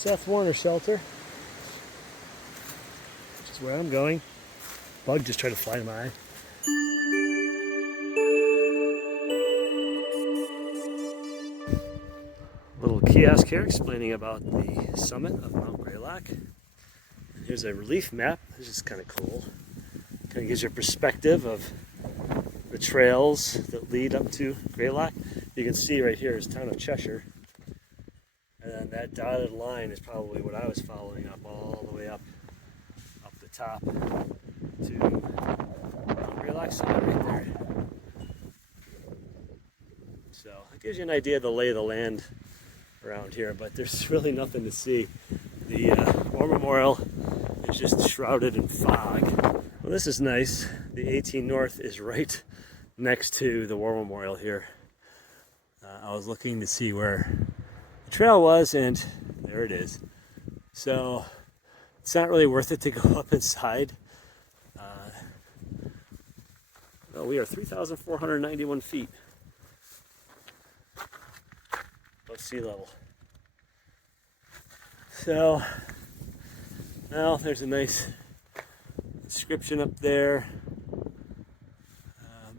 Seth Warner shelter, which is where I'm going. Bug just tried to fly to my eye. Little kiosk here explaining about the summit of Mount Graylock. And here's a relief map. This is kind of cool. Kind of gives you a perspective of the trails that lead up to Graylock. You can see right here is town of Cheshire. And then that dotted line is probably what I was following up all the way up the top to Mount Graylock summit right there. So it gives you an idea of the lay of the land around here, but there's really nothing to see. The War Memorial is just shrouded in fog. Well, this is nice. The AT North is right next to the War Memorial here. I was looking to see where the trail was, and there it is. So it's not really worth it to go up inside. Well, we are 3,491 feet above sea level. So now there's a nice inscription up there,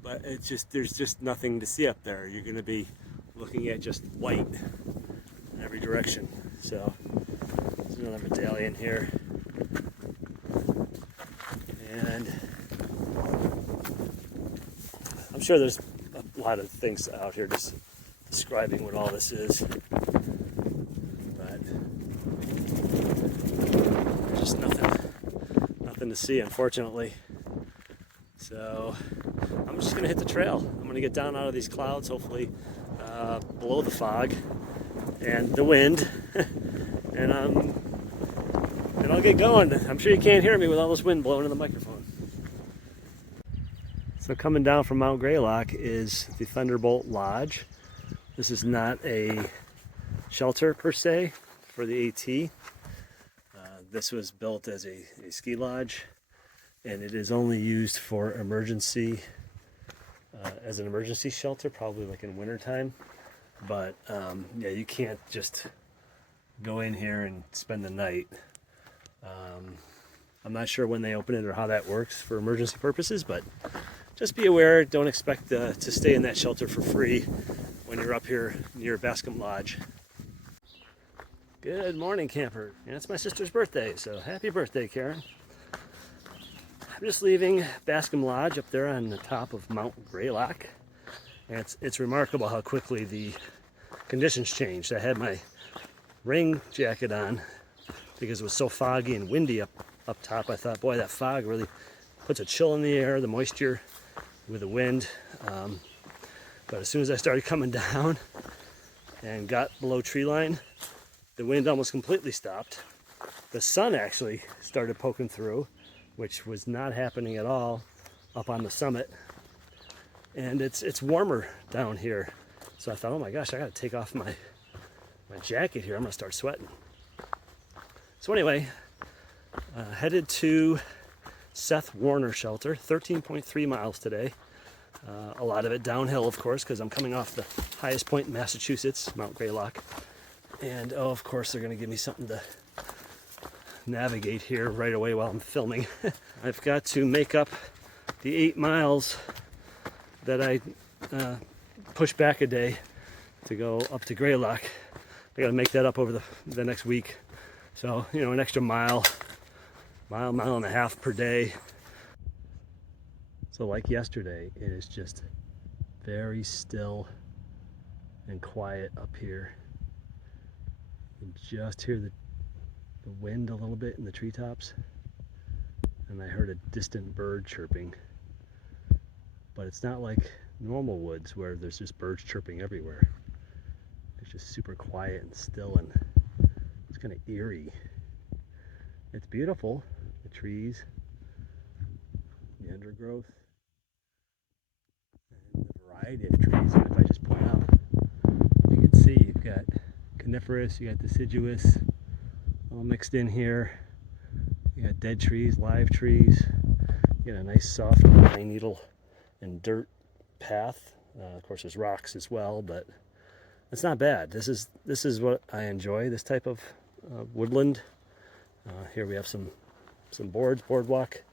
but it's just there's just nothing to see up there. You're going to be looking at just white in every direction. So there's another medallion here, and I'm sure there's a lot of things out here just describing what all this is, but there's just nothing to see, unfortunately. So I'm just gonna hit the trail. I'm gonna get down out of these clouds, hopefully below the fog and the wind, and I'll get going. I'm sure you can't hear me with all this wind blowing in the microphone. So coming down from Mount Graylock is the Thunderbolt Lodge. This is not a shelter per se for the AT. This was built as a ski lodge, and it is only used for emergency, as an emergency shelter, probably like in wintertime. But yeah, you can't just go in here and spend the night. I'm not sure when they open it or how that works for emergency purposes, but just be aware, don't expect to stay in that shelter for free when you're up here near Bascom Lodge. Good morning, camper. And it's my sister's birthday, so happy birthday, Karen. I'm just leaving Bascom Lodge up there on the top of Mount Graylock. And it's remarkable how quickly the conditions changed. I had my rain jacket on because it was so foggy and windy up top. I thought, boy, that fog really puts a chill in the air, the moisture with the wind. But as soon as I started coming down and got below tree line, the wind almost completely stopped. The sun actually started poking through, which was not happening at all up on the summit. And it's warmer down here. So I thought, oh my gosh, I gotta take off my jacket here. I'm gonna start sweating. So anyway, headed to Seth Warner shelter, 13.3 miles today. A lot of it downhill, of course, because I'm coming off the highest point in Massachusetts, Mount Graylock. And oh, of course, they're going to give me something to navigate here right away while I'm filming. I've got to make up the 8 miles that I pushed back a day to go up to Graylock. I got to make that up over the next week. So, you know, an extra mile and a half per day. So like yesterday, it is just very still and quiet up here. You can just hear the wind a little bit in the treetops, and I heard a distant bird chirping. But it's not like normal woods where there's just birds chirping everywhere. It's just super quiet and still, and it's kind of eerie. It's beautiful, the trees, the undergrowth, and the variety of trees. And if I just point out, you can see you've got coniferous, you got deciduous, all mixed in here. You got dead trees, live trees. You got a nice soft pine needle and dirt path. Of course, there's rocks as well, but it's not bad. This is what I enjoy. This type of woodland. Here we have some boardwalk,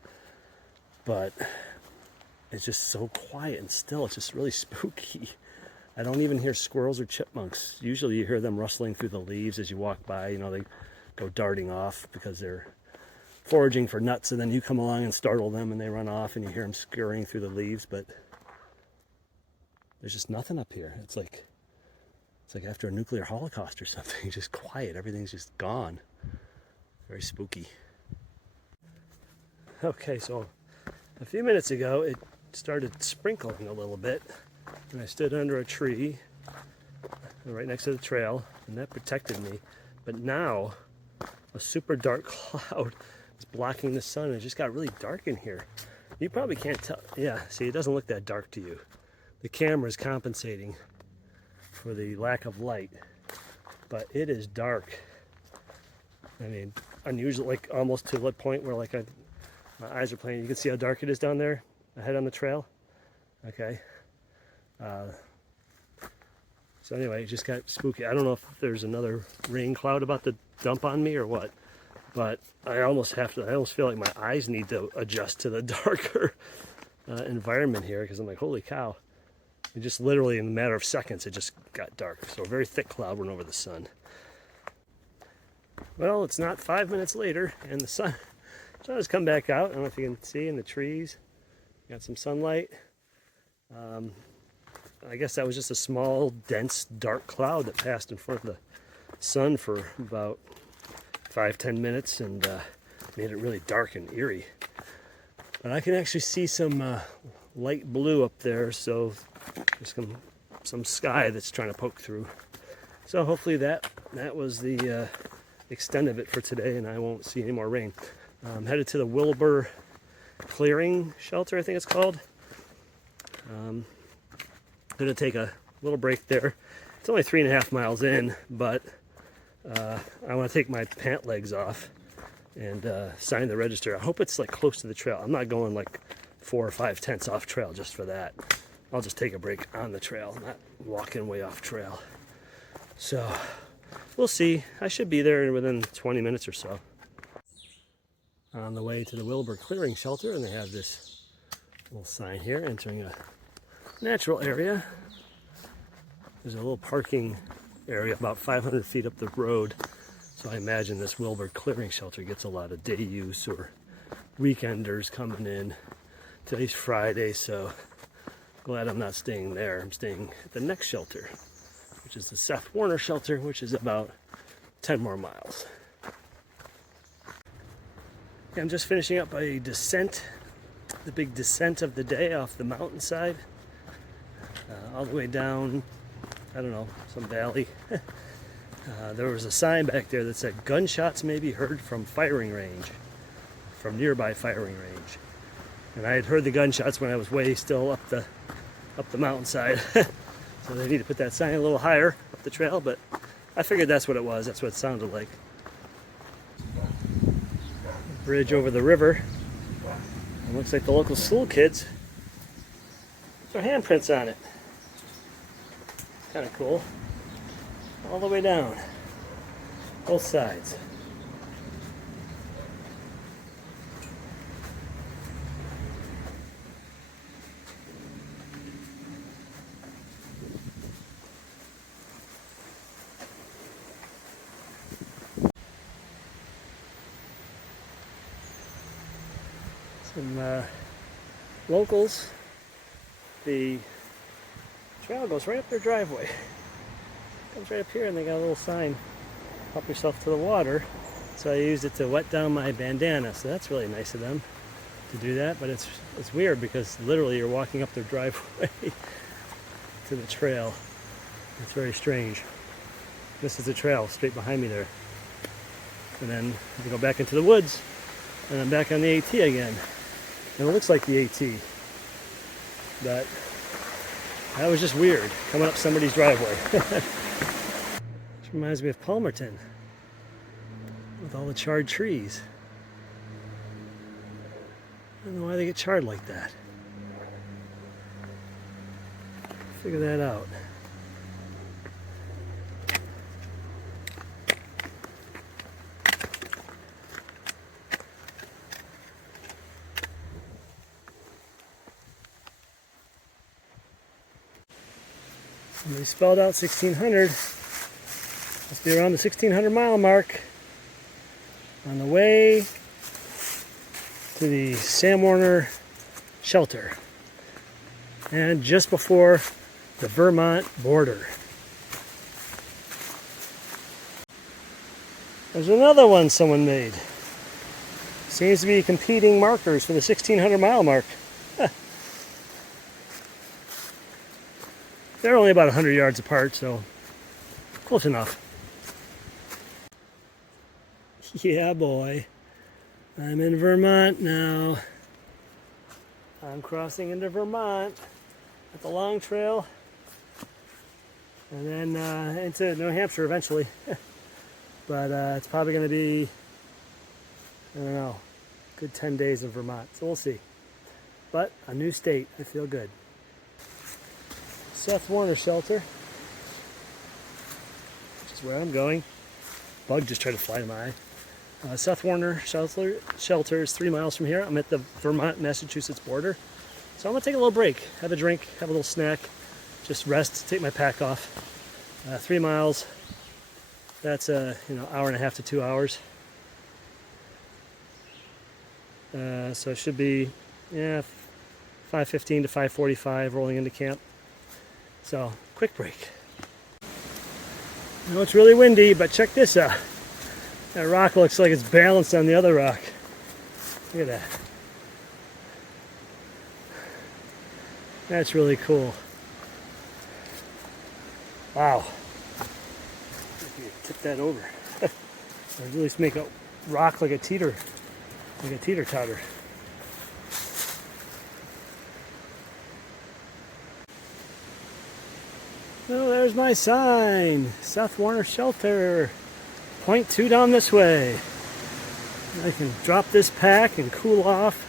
but it's just so quiet and still. It's just really spooky. I don't even hear squirrels or chipmunks. Usually you hear them rustling through the leaves as you walk by. You know, they go darting off because they're foraging for nuts, and then you come along and startle them and they run off and you hear them scurrying through the leaves, but there's just nothing up here. It's like after a nuclear holocaust or something. Just quiet. Everything's just gone. Very spooky. Okay, so a few minutes ago it started sprinkling a little bit, and I stood under a tree right next to the trail, and that protected me. But now a super dark cloud is blocking the sun, and it just got really dark in here. You probably can't tell. Yeah, see, it doesn't look that dark to you. The camera is compensating for the lack of light, but it is dark. I mean, unusual, like almost to the point where like my eyes are playing. You can see how dark it is down there ahead on the trail. Okay. So anyway, it just got spooky. I don't know if there's another rain cloud about to dump on me or what, but I almost feel like my eyes need to adjust to the darker environment here, because I'm like, holy cow. It just literally in a matter of seconds, it just got dark. So a very thick cloud went over the sun. Well, it's not 5 minutes later, and the sun has come back out. I don't know if you can see in the trees. Got some sunlight. I guess that was just a small, dense, dark cloud that passed in front of the sun for about 5-10 minutes and made it really dark and eerie. But I can actually see some light blue up there, so there's some sky that's trying to poke through. So hopefully that was the extent of it for today, and I won't see any more rain. I'm headed to the Wilbur Clearing Shelter, I think it's called. I'm going to take a little break there. It's only 3.5 miles in, but I want to take my pant legs off and sign the register. I hope it's like close to the trail. I'm not going like 4 or 5 tenths off trail just for that. I'll just take a break on the trail, not walking way off trail. So we'll see. I should be there within 20 minutes or so. On the way to the Wilbur Clearing Shelter, and they have this little sign here, entering a natural area. There's a little parking area about 500 feet up the road, so I imagine this Wilbur Clearing Shelter gets a lot of day use or weekenders coming in. Today's Friday, so glad I'm not staying there. I'm staying at the next shelter, which is the Seth Warner Shelter, which is about 10 more miles. I'm just finishing up a descent, the big descent of the day off the mountainside, all the way down, I don't know, some valley. There was a sign back there that said gunshots may be heard from firing range, from nearby firing range. And I had heard the gunshots when I was way still up the mountainside. So they need to put that sign a little higher up the trail, but I figured that's what it was. That's what it sounded like. Bridge over the river. It looks like the local school kids. Their handprints on it. Kind of cool. All the way down. Both sides. Some locals. The trail goes right up their driveway. Comes right up here, and they got a little sign, help yourself to the water. So I used it to wet down my bandana, so that's really nice of them to do that. But it's weird because literally you're walking up their driveway to the trail. It's very strange. This is the trail straight behind me there. And then I go back into the woods, and I'm back on the AT again. And it looks like the AT, but that was just weird, coming up somebody's driveway. This reminds me of Palmerton, with all the charred trees. I don't know why they get charred like that. Figure that out. And they spelled out 1600. Must be around the 1600 mile mark on the way to the Sam Warner shelter. And just before the Vermont border. There's another one someone made. Seems to be competing markers for the 1600 mile mark. They're only about 100 yards apart, so close enough. Yeah, boy. I'm in Vermont now. I'm crossing into Vermont at the Long Trail and then into New Hampshire eventually. But it's probably going to be, I don't know, good 10 days in Vermont, so we'll see. But a new state, I feel good. Seth Warner shelter, which is where I'm going. Bug just tried to fly to my eye. Seth Warner shelter is 3 miles from here. I'm at the Vermont-Massachusetts border. So I'm going to take a little break, have a drink, have a little snack, just rest, take my pack off. 3 miles, that's hour and a half to 2 hours. So it should be 5:15 to 5:45 rolling into camp. So, quick break. I know it's really windy, but check this out. That rock looks like it's balanced on the other rock. Look at that. That's really cool. Wow. Tip that over. Or at least make a rock like a teeter-totter. Oh, there's my sign. Seth Warner Shelter. Point 2 down this way. I can drop this pack and cool off,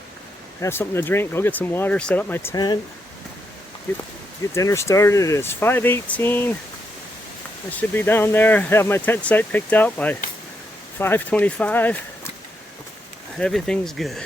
have something to drink, go get some water, set up my tent, get dinner started. It's 5:18. I should be down there, have my tent site picked out by 5:25. Everything's good.